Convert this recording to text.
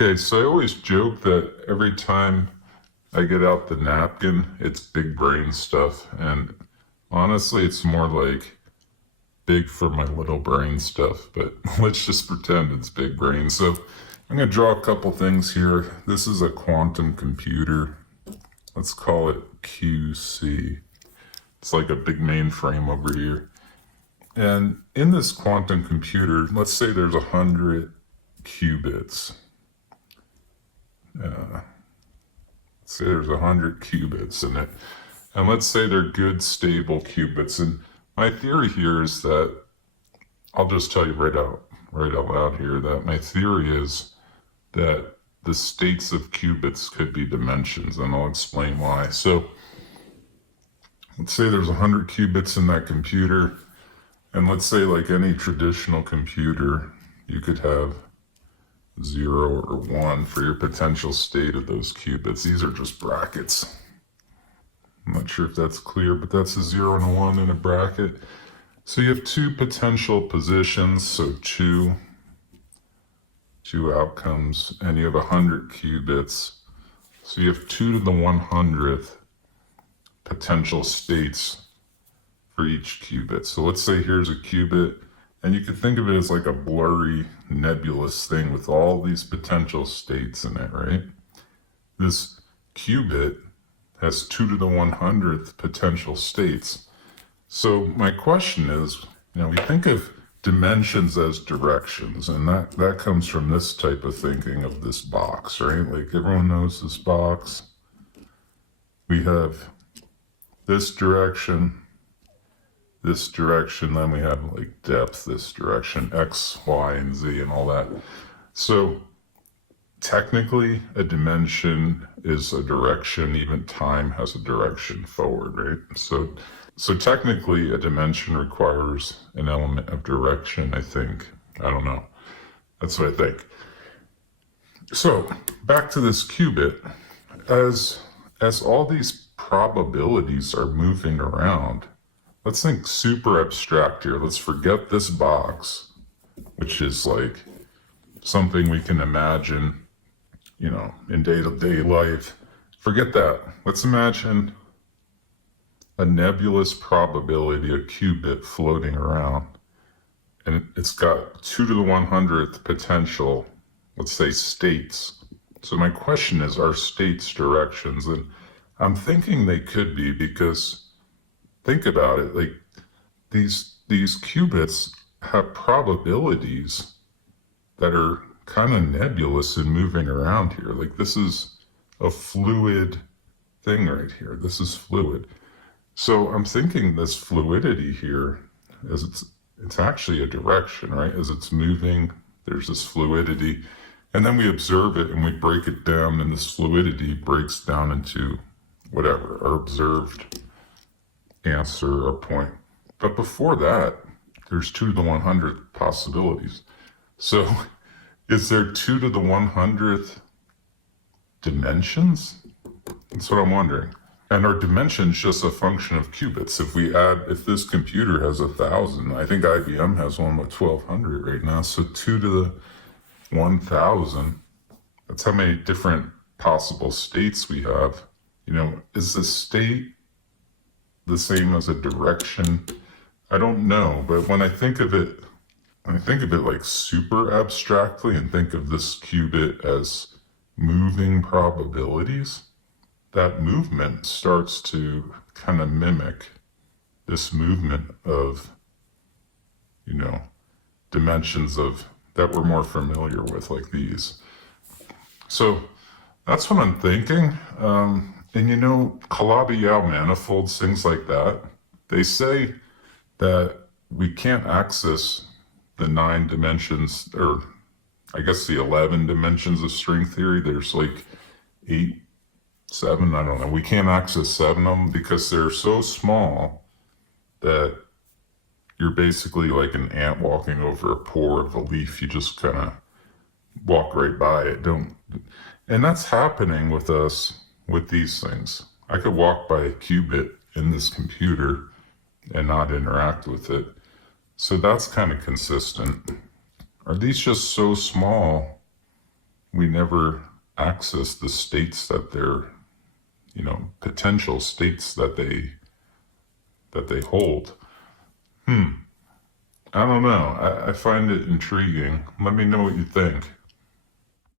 Okay, so I always joke that every time I get out the napkin, it's big brain stuff. And honestly, it's more like big for my little brain stuff. But let's just pretend it's big brain. So I'm going to draw a couple things here. This is a quantum computer. Let's call it QC. It's like a big mainframe over here. And in this quantum computer, let's say there's 100 qubits. Let's say there's 100 qubits in it. And let's say they're good, stable qubits. And my theory here is that, I'll just tell you right out loud here, that my theory is that the states of qubits could be dimensions, and I'll explain why. So let's say there's 100 qubits in that computer, and let's say like any traditional computer, you could have 0 or 1 for your potential state of those qubits. These are just brackets. I'm not sure if that's clear, but that's a 0 and a 1 in a bracket. So you have two potential positions, so two outcomes, and you have 100 qubits. So you have 2 to the 100th potential states for each qubit. So let's say here's a qubit, and you could think of it as like a blurry, nebulous thing with all these potential states in it, right? This qubit has 2 to the 100th potential states. So my question is, we think of dimensions as directions, and that comes from this type of thinking of this box, right? Like everyone knows this box. We have this direction, then we have like depth, this direction, X, Y, and Z, and all that. So technically, a dimension is a direction. Even time has a direction forward, right? So technically, a dimension requires an element of direction, I think. I don't know. That's what I think. So back to this qubit. As all these probabilities are moving around, let's think super abstract here. Let's forget this box, which is like something we can imagine, in day-to-day life. Forget that. Let's imagine a nebulous probability, a qubit floating around, and it's got 2 to the 100th potential, let's say, states. So my question is, are states directions? And I'm thinking they could be, because think about it, like these qubits have probabilities that are kind of nebulous and moving around here. Like this is a fluid thing right here. This is fluid. So I'm thinking this fluidity here, as it's actually a direction, right? As it's moving, there's this fluidity, and then we observe it and we break it down, and this fluidity breaks down into whatever, our observed answer or point. But before that, there's 2 to the 100th possibilities. So is there 2 to the 100th dimensions? That's what I'm wondering. And are dimensions just a function of qubits? If this computer has 1,000, I think IBM has one with 1,200 right now. So 2 to the 1,000, that's how many different possible states we have. Is the state the same as a direction? I don't know, but when I think of it like super abstractly and think of this qubit as moving probabilities, that movement starts to kind of mimic this movement of, dimensions that we're more familiar with, like these. So that's what I'm thinking. And Calabi-Yau manifolds, things like that, they say that we can't access the 9 dimensions, or I guess the 11 dimensions of string theory. There's like 8, 7, I don't know. We can't access 7 of them because they're so small that you're basically like an ant walking over a pore of a leaf. You just kind of walk right by it. And that's happening with us with these things. I could walk by a qubit in this computer and not interact with it. So that's kind of consistent. Are these just so small we never access the states that they're, potential states that they hold. I don't know. I find it intriguing. Let me know what you think.